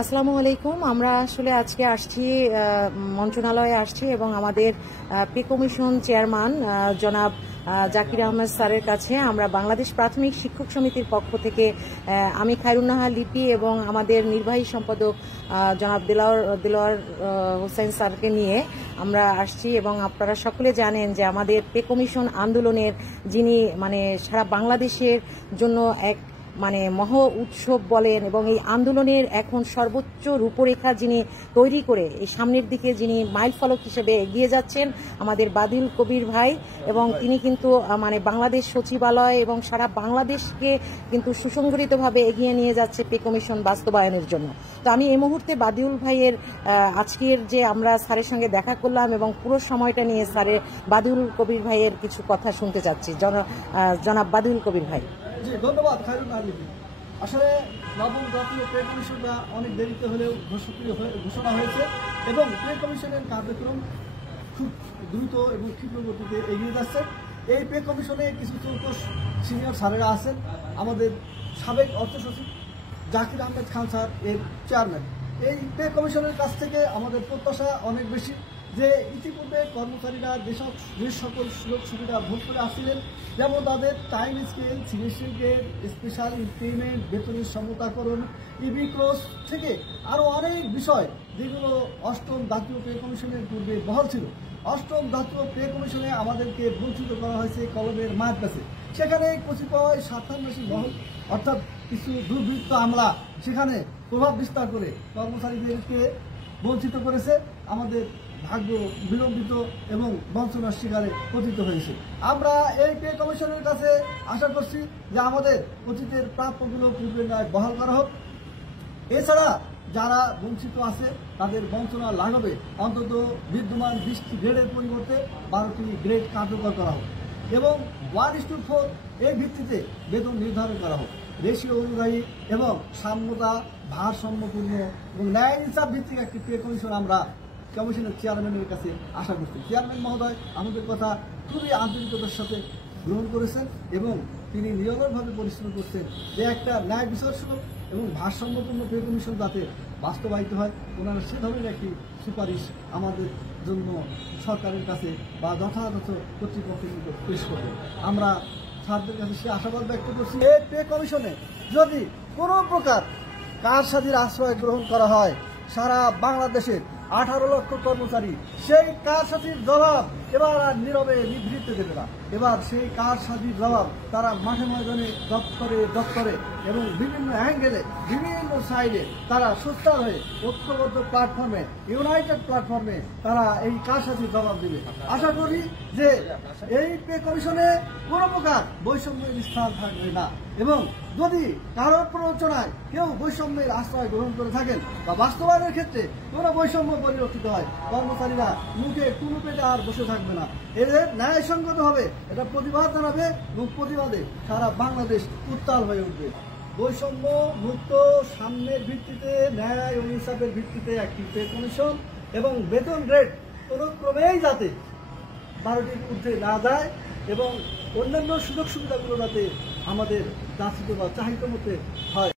আসসালামু আলাইকুম। আমরা আসলে আজকে আসছি মন্ত্রণালয়ে আসছি এবং আমাদের পে কমিশন চেয়ারম্যান জনাব জাকির আহমেদ স্যারের কাছে আমরা বাংলাদেশ প্রাথমিক শিক্ষক সমিতির পক্ষ থেকে আমি খায়রুন্নাহার লিপি এবং আমাদের নির্বাহী সম্পাদক জনাব দিলওয়ার হোসেন স্যারকে নিয়ে আমরা আসছি এবং আপনারা সকলে জানেন যে আমাদের পে কমিশন আন্দোলনের যিনি সারা বাংলাদেশের জন্য এক মহ উৎসব বলেন এবং এই আন্দোলনের এখন সর্বোচ্চ রূপরেখা যিনি তৈরি করে এই সামনের দিকে যিনি মাইল ফলক হিসেবে এগিয়ে যাচ্ছেন আমাদের বাদিউল কবির ভাই এবং তিনি কিন্তু বাংলাদেশ সচিবালয় এবং সারা বাংলাদেশকে কিন্তু সুসংগঠিতভাবে এগিয়ে নিয়ে যাচ্ছে পে কমিশন বাস্তবায়নের জন্য। তো আমি এই মুহূর্তে বাদিউল ভাইয়ের আজকের যে আমরা স্যারের সঙ্গে দেখা করলাম এবং পুরো সময়টা নিয়ে স্যারের বাদিউল কবির ভাইয়ের কিছু কথা শুনতে চাচ্ছি। জনাব বাদিউল কবির ভাই। ধন্যবাদ খায়রুন্নাহার লিপি। আসলে নবম জাতীয় পে কমিশনটা অনেক দেরিতে হলেও ঘোষণা হয়েছে এবং পে কমিশনের কার্যক্রম খুব দ্রুত এবং ক্ষিপ্র গতিতে এগিয়ে যাচ্ছে। এই পে কমিশনে কিছু সিনিয়র স্যারেরা আছেন। আমাদের সাবেক অর্থ সচিব জাকির আহমেদ খান স্যার এর চেয়ারম্যান। এই পে কমিশনের কাছ থেকে আমাদের প্রত্যাশা অনেক বেশি যে ইতিপূর্বে কর্মচারীরা যে সকল সুযোগ সুবিধা ভোগ করে আসছিলেন, যেমন তাদের time scale, senior grade, special increment, বেতনের সমতাকরণ, ইবি ক্লোজ থেকে আরও অনেক বিষয় যেগুলো অষ্টম জাতীয় পে কমিশনের পূর্বে বহাল ছিল। অষ্টম জাতীয় পে কমিশনে আমাদেরকে বঞ্চিত করা হয়েছে কলমের মাঠ কাছে। সেখানে কচিপয় স্বার্থান্বেষী মহল অর্থাৎ কিছু দুর্বৃত্ত আমলা সেখানে প্রভাব বিস্তার করে কর্মচারীদেরকে বঞ্চিত করেছে। আমাদের ভাগ্য বিলম্বিত এবং বঞ্চনার শিকারে পতিত হয়েছে। আমরা এই পে কমিশনের কাছে আশা করছি যে আমাদের অতীতের প্রাপ্যগুলো পূর্বের ন্যায় বহাল করা হোক। এছাড়া যারা বঞ্চিত আছে তাদের বঞ্চনা লাঘবে অন্তত বিদ্যমান 20টি গ্রেডের পরিবর্তে 12টি গ্রেড কার্যকর করা হোক এবং 1:4 এই ভিত্তিতে বেতন নির্ধারণ করা হোক। রেশিও অনুযায়ী এবং সাম্যতা, ভারসাম্যপূর্ণ এবং ন্যায় ইনসাফ ভিত্তিক একটি পে কমিশন আমরা কমিশনের চেয়ারম্যানের কাছে আশা করছি। চেয়ারম্যান মহোদয় আমাদের কথা খুবই আন্তরিকতার সাথে গ্রহণ করেছেন এবং তিনি নিরন্তরভাবে পরিশ্রম করছেন যে একটা ন্যায় বিচারসূলক এবং ভারসাম্যপূর্ণ পে কমিশন যাতে বাস্তবায়িত হয়। ওনারা সে ধরনের একটি সুপারিশ আমাদের জন্য সরকারের কাছে বা যথাযথ কর্তৃপক্ষের নিকট পেশ করবেন। আমরা স্যারদের কাছে সে আশাবাদ ব্যক্ত করছি। এই পে কমিশনে যদি কোনো প্রকার কারসাজির আশ্রয় গ্রহণ করা হয়, সারা বাংলাদেশের 18 লক্ষ কর্মচারী সেই কারসাজির জবাব এবার আর নীরবে নিভৃতে দেবে না। এবার সেই কারসাজির জবাব তারা মাঠে ময়দানে দপ্তরে এবং বিভিন্ন অ্যাঙ্গেলে বিভিন্ন সাইডে তারা সোচ্চার হয়ে ঐক্যবদ্ধ প্ল্যাটফর্মে, ইউনাইটেড প্ল্যাটফর্মে তারা এই কারসাজির জবাব দেবে। আশা করি যে এই পে কমিশনে কোনো প্রকার বৈষম্যের স্থান থাকবে না এবং যদি কারোর প্ররোচনায় কেউ বৈষম্যের আশ্রয় গ্রহণ করে থাকেন বা বাস্তবায়নের ক্ষেত্রে কোনো বৈষম্য পরিলক্ষিত হয়, কর্মচারীরা মুখে টুলু পেটে আর বসে থাকবে না। এদের ন্যায়সঙ্গত হবে এটা প্রতিবাদ জানাবে এবং প্রতিবাদে সারা বাংলাদেশ উত্তাল হয়ে উঠবে। বৈষম্য মুক্ত সাম্যের ভিত্তিতে, ন্যায় ও ইনসাফের ভিত্তিতে একটি পে কমিশন এবং বেতন গ্রেড কোনো ক্রমেই যাতে 12টির ঊর্ধ্বে না যায় এবং অন্যান্য সুযোগ সুবিধাগুলো যাতে আমাদের যাচিত বা চাহিদা মতে হয়।